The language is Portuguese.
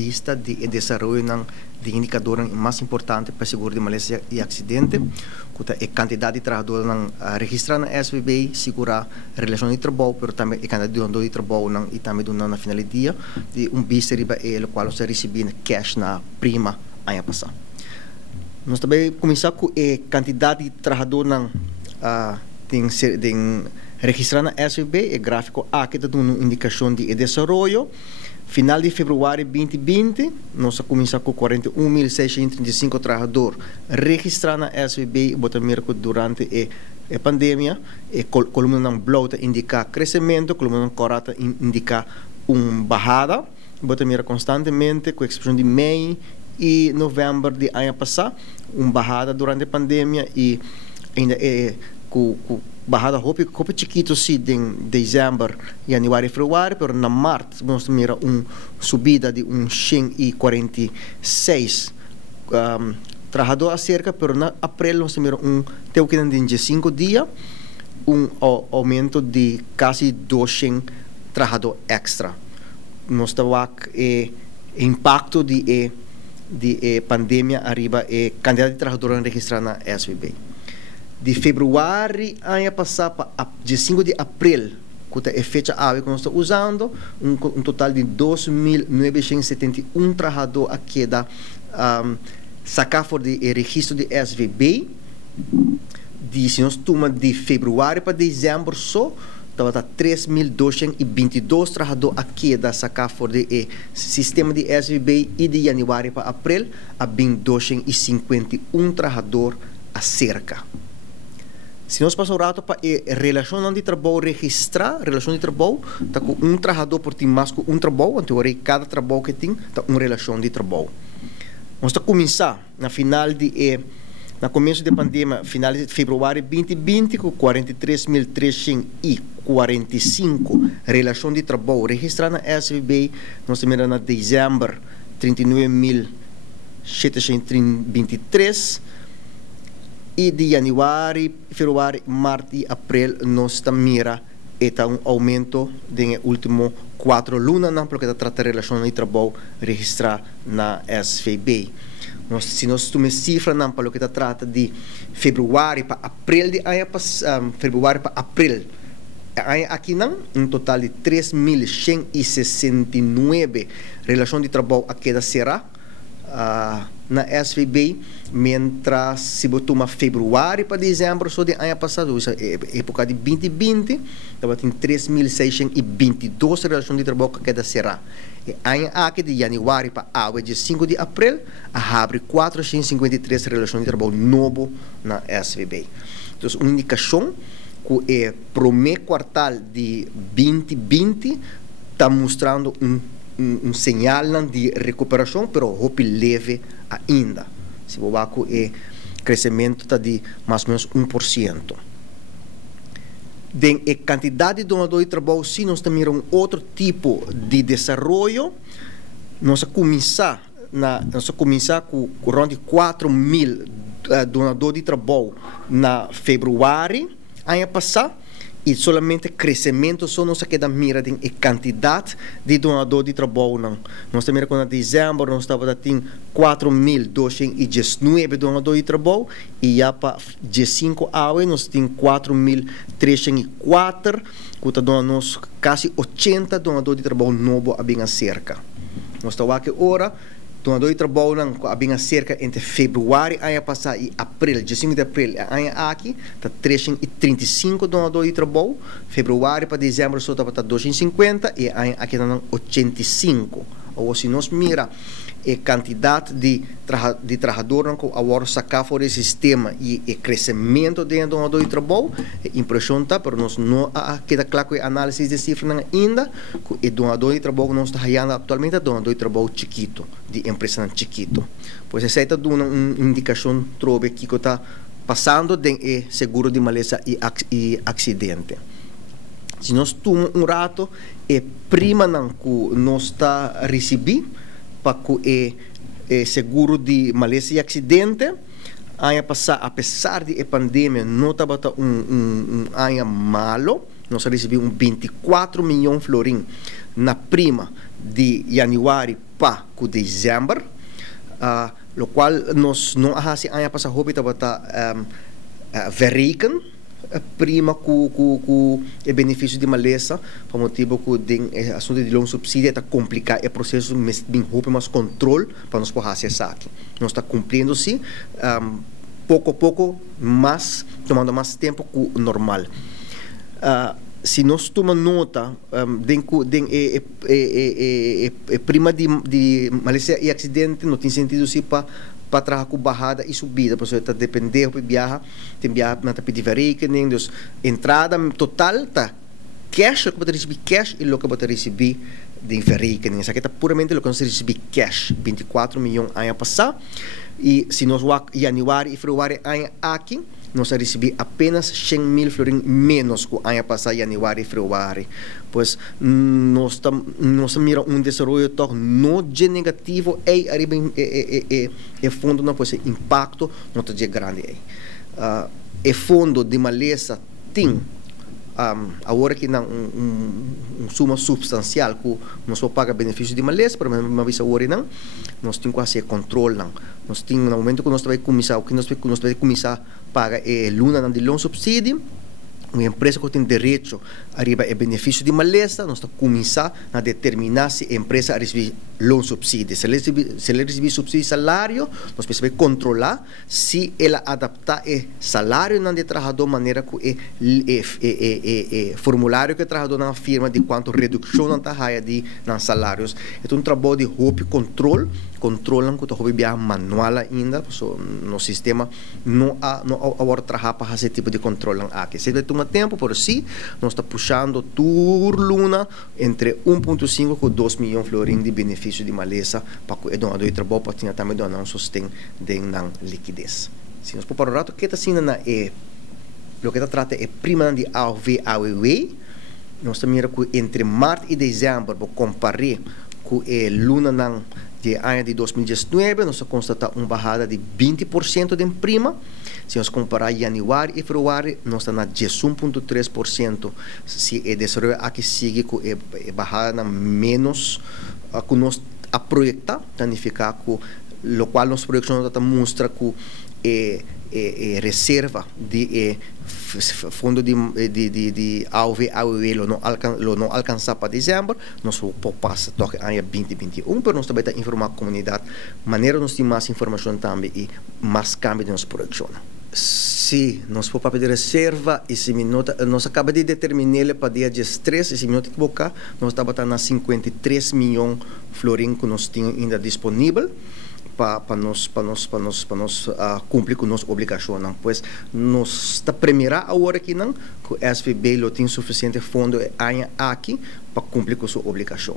vista de desenvolvimento de indicadores mais importantes para seguro de malícia e acidente, que é a quantidade de trabalhadores registrados na SVB, segurar a relação de trabalho, mas também a quantidade de trabalho e também na final do dia, de vista riba o qual você recebe cash na prima ano passado. Nós também começamos com a quantidade de trabalhadores registrados na SVB, o gráfico aqui dá uma indicação de desenvolvimento. Final de fevereiro de 2020, nós começamos com 41.635 trabalhadores registrados na SVB, durante a pandemia. A coluna blauta indica crescimento, a coluna corata indica uma bajada. Constantemente, com a expressão de maio e novembro de ano passado, uma bajada durante a pandemia e ainda com bajada roupa chiquito sim em dezembro, janeiro e fevereiro, mas na março nós temos uma subida de 146 trabalhadores acerca, mas na abril nós temos de 5 dias, aumento de quase 200 trabalhadores extra. Nós temos o impacto de pandemia arriba a quantidade de trabalhadores registrados na SVB. De fevereiro ano passado a 5 de abril, que é a fecha que nós estamos usando, total de 2.971 trabalhadores aqui da sacar fora de registro de SVB. Se nós tomamos de fevereiro para dezembro só, estava 3.222 trabalhadores aqui da sacar fora de sistema de SVB e de janeiro para abril, a 251 trabalhadores acerca. Se nós passamos o rato para a relação de trabalho registrar, relação de trabalho, está com um trabalhador por ti mais com um trabalho, então cada trabalho que tem, está uma relação de trabalho. Nós estamos começar na começo da pandemia, final de fevereiro de 2020, com 43.345 relação de trabalho registrada na SVB, nós temos na dezembro 39.723. E de janeiro, fevereiro, março e abril, nós estamos mira um aumento nos últimos 4 lunas, porque está tratando de relação de trabalho registrada na SVB. Se nós tomamos cifra, porque está tratando de fevereiro para abril de ano passado, fevereiro para abril, aqui não, total de 3.169 relação de trabalho aqui da será na SVB, mientras se toma fevereiro para dezembro, só de ano passado, época de 2020, estava em 3.622 relações de trabalho que cada será. E ano aqui de janeiro para abril, de 5 de abril, abre 453 relações de trabalho novo na SVB. Então, uma indicação que o primeiro quartal de 2020 está mostrando um sinal de recuperação, mas roupa leve ainda. Se o crescimento está de mais ou menos 1%. A quantidade de donadores de trabalho, se nós temos outro tipo de desenvolvimento, nós começar com around 4.000 donadores de trabalho na fevereiro, ano passado, e solamente crescimento só nós queda mira de quantidade de donador de trabalho não. Nós também quando dezembro nós estava tem 4.219 donador de trabalho e já para 15 horas nós tem 4.304, que está dando nós quase 80 donador de trabalho novo a bem cerca. Nós estamos aqui ora donador de trabalho a bem cerca entre fevereiro ano passado e abril, 15 de abril ano aqui, está 335 donadores de trabalho, fevereiro para dezembro só estava 250 e ano aqui está 85. Ou se nós mira a quantidade de trabalhadores que agora sacar fora do sistema e o crescimento de donador de trabalho, impressão está, mas nós não queda claro que a análise de cifras ainda, que o donador de trabalho que nós estamos fazendo atualmente é donador de trabalho chiquito, de empresa chiquito. Pois essa está dando uma indicação trobe que está passando de seguro de malícia e acidente. Se nós tomamos rato, é prima que nós está recebendo para que seguro de malícia e acidente, ano passado, apesar de a pandemia, não estava ano malo, nós recebemos 24 milhões florim na prima de januário para dezembro, lo qual nós não há ano passado houve verreiken prima com o benefício de maleza, por motivo que o assunto de loan subsídio está complicar o processo bem houve mais controle para nós poder fazer isso aqui. Nós está cumprindo sim, pouco a pouco, mas tomando mais tempo que o normal. Se nós tomamos nota prima de maleza e acidente, não tem sentido se para trabalhar com barrada e subida, porque está dependendo de viajar, tem viajar na pedir rekening, dus entrada total tá cash, o que você receber cash e o que você receber de rekening. Isso aqui está puramente o que você receber cash, 24 milhões ano passado, e se nós vamos januário e fevereiro ano aqui, nós recebemos apenas 100 mil florim menos que o ano passado, januário e fevereiro. Pois nós miramos desenvolvimento não de negativo, e fundo não pode impacto não é grande. O fundo de maleza tem agora que não suma substancial que nós só paga benefício de maleza, para uma vez agora não, nós temos que fazer controle não. Nós temos no momento que nós vai começar, o que nós vai começar paga luna de loan subsídio, uma empresa que tem direito a receber benefício de maleza, nós estamos começar a determinar se a empresa recebe loan subsídio. Se ela recebe subsídio de salário, nós precisamos controlar se ela adapta o salário de trabalhador de maneira que o formulário que o trabalhador na firma de quanto redução na taxa de salários. É um trabalho de roupa controlam que o viaja manual ainda, no sistema não há trabalho para esse tipo de controle aqui. Se vai tomar tempo, por si, nós estamos puxando por luna entre 1,5 e 2 milhões de florim de benefício de maleza para que o donador de trabalho para também donar um sustento de liquidez. Se nós por rato que está sendo na o que está trata é prima de AOV, nós estamos que entre março e dezembro, vou comparar com a luna de ano de 2019, nós constatamos uma bajada de 20% de prima. Se nós comparar januário e fevereiro, nós estamos na 11,3%. Se o desenvolvimento aqui sigue com a bajada menos que nós a projetar, significa que o qual nossa projeção mostra que reserva de fundo de AOV não alcançar para dezembro, nós vamos passar até o ano 2021, mas nós também estamos informar a comunidade, maneira nós temos mais informação também e mais câmbio de nossa projeção. Se nós for para pedir reserva, esse minuto, nós acabamos de determinar para dia 13, esse minuto equivocar, nós estamos na 53 milhões de florim que nós temos ainda disponível para nós cumprir com nossa obrigação. Pois nós está primeira agora que não, que o SVB tem suficiente fundo aqui para cumprir com sua obrigação.